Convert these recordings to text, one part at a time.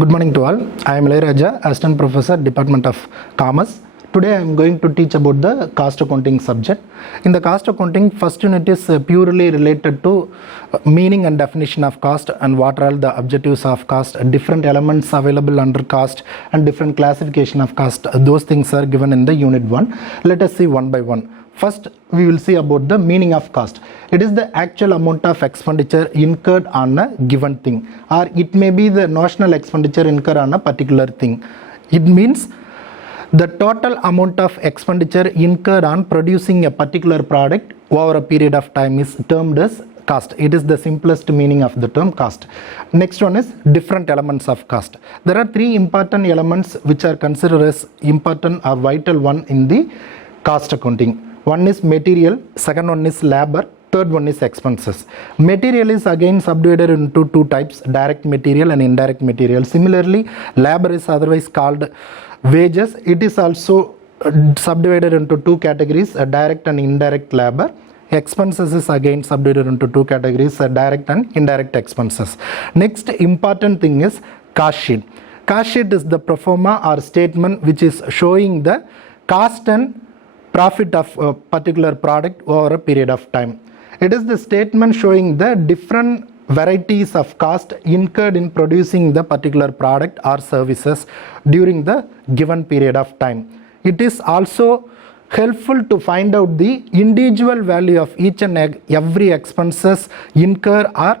Good morning to all. I am Ilaiyaraja, Assistant Professor, Department of Commerce. Today I am going to teach about the cost accounting subject. In the cost accounting, first unit is purely related to meaning and definition of cost and what are all the objectives of cost, different elements available under cost and different classification of cost. Those things are given in the unit 1. Let us see one by one. First, we will see about the meaning of cost. It is the actual amount of expenditure incurred on a given thing, or it may be the notional expenditure incurred on a particular thing. It means the total amount of expenditure incurred on producing a particular product over a period of time is termed as cost. It is the simplest meaning of the term cost. Next one is different elements of cost. There are three important elements which are considered as important or vital one in the cost accounting. One is material, second one is labor, third one is expenses. Material is again subdivided into two types, direct material and indirect material. Similarly, labor is otherwise called wages. It is also subdivided into two categories, direct and indirect labor. Expenses is again subdivided into two categories, direct and indirect expenses. Next important thing is cost sheet. Cost sheet is the pro forma or statement which is showing the cost and profit of a particular product over a period of time. It is the statement showing the different varieties of cost incurred in producing the particular product or services during the given period of time. It is also helpful to find out the individual value of each and every expenses incurred or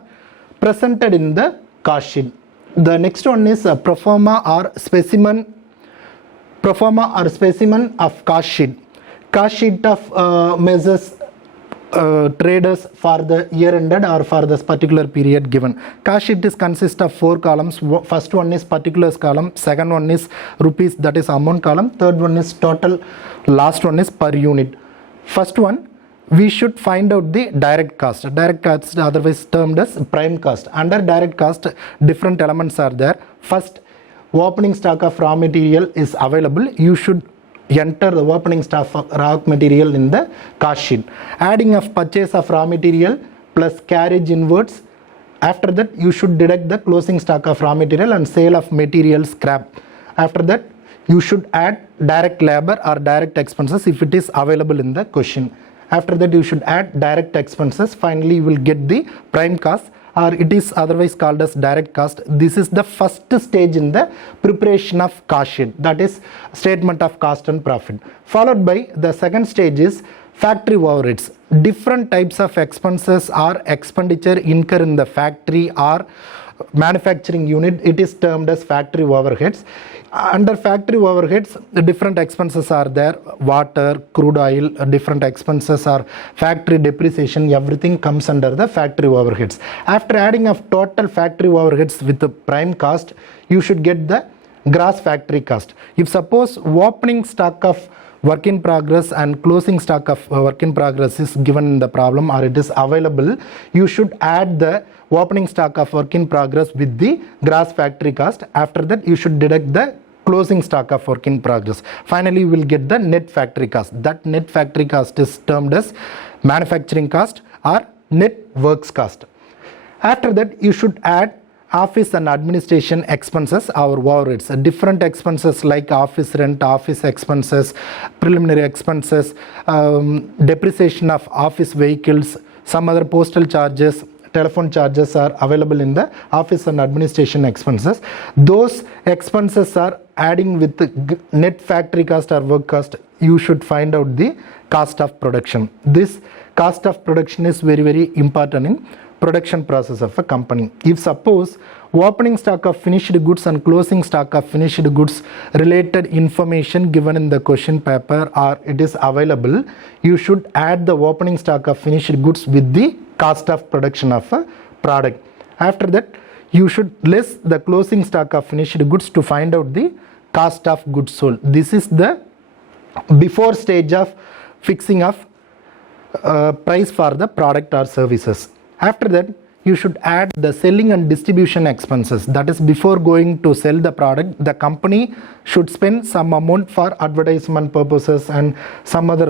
presented in the cost sheet. The next one is a pro forma or specimen of cost sheet. Cost sheet of measures traders for the year ended or for this particular period given. Cost sheet is consist of 4 columns. First one is particulars column, second one is rupees, that is amount column, third one is total, last one is per unit. First one, we should find out the direct cost. Direct cost otherwise termed as prime cost. Under direct cost, different elements are there. First, opening stock of raw material is available. You should enter the opening stock of raw material in the cost sheet. Adding of purchase of raw material plus carriage inwards. After that, you should deduct the closing stock of raw material and sale of material scrap. After that, you should add direct labor or direct expenses if it is available in the question. After that, you should add direct expenses. Finally, you will get the prime cost, or it is otherwise called as direct cost. This is the first stage in the preparation of cost sheet, that is statement of cost and profit. Followed by the second stage is factory overheads. Different types of expenses or expenditure incur in the factory or manufacturing unit. It is termed as factory overheads. Under factory overheads, the different expenses are there, water, crude oil, different expenses are factory depreciation, everything comes under the factory overheads. After adding of total factory overheads with the prime cost, you should get the gross factory cost. If suppose opening stock of work in progress and closing stock of work in progress is given in the problem or it is available, you should add the opening stock of work in progress with the gross factory cost. After that, you should deduct the closing stock of work in progress. Finally, you will get the net factory cost. That net factory cost is termed as manufacturing cost or net works cost. After that, you should add office and administration expenses or overheads. Different expenses like office rent, office expenses, preliminary expenses, depreciation of office vehicles, some other postal charges, telephone charges are available in the office and administration expenses. Those expenses are adding with the net factory cost or work cost. You should find out the cost of production. This cost of production is very, very important in production process of a company. If suppose opening stock of finished goods and closing stock of finished goods related information given in the question paper or it is available, you should add the opening stock of finished goods with the cost of production of a product. After that, you should less the closing stock of finished goods to find out the cost of goods sold. This is the before stage of fixing of price for the product or services. After that, you should add the selling and distribution expenses. That is, before going to sell the product, the company should spend some amount for advertisement purposes and some other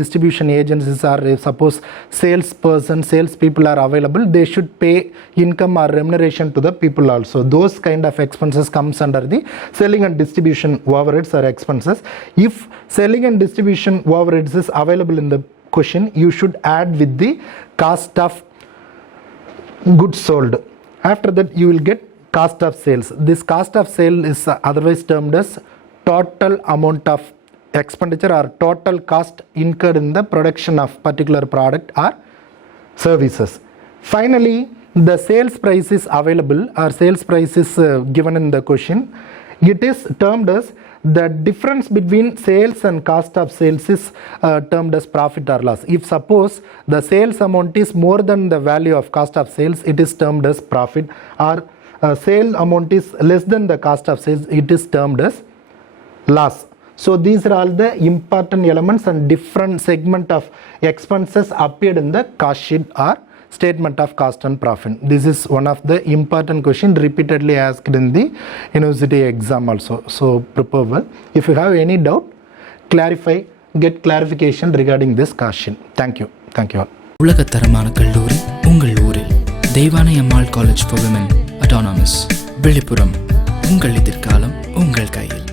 distribution agencies, or if suppose salespeople are available, they should pay income or remuneration to the people also. Those kind of expenses comes under the selling and distribution overheads or expenses. If selling and distribution overheads is available in the question, you should add with the cost of goods sold. After that, you will get cost of sales. This cost of sale is otherwise termed as total amount of expenditure or total cost incurred in the production of particular product or services. Finally, the sales price is available or sales price is given in the question. It is termed as the difference between sales and cost of sales is termed as profit or loss. If suppose the sales amount is more than the value of cost of sales, it is termed as profit, or sale amount is less than the cost of sales, it is termed as loss. So these are all the important elements and different segment of expenses appeared in the cost sheet or statement of cost and profit. This is one of the important question repeatedly asked in the university exam also. So prepare well. If you have any doubt, get clarification regarding this cost sheet. Thank you. Thank you all. உலகத்தரமான கல்லூரி உங்கள் ஊரில் Deivanai Ammal college for women autonomous Villupuram. உங்கள் எதிர்காலம் உங்கள் கையில்.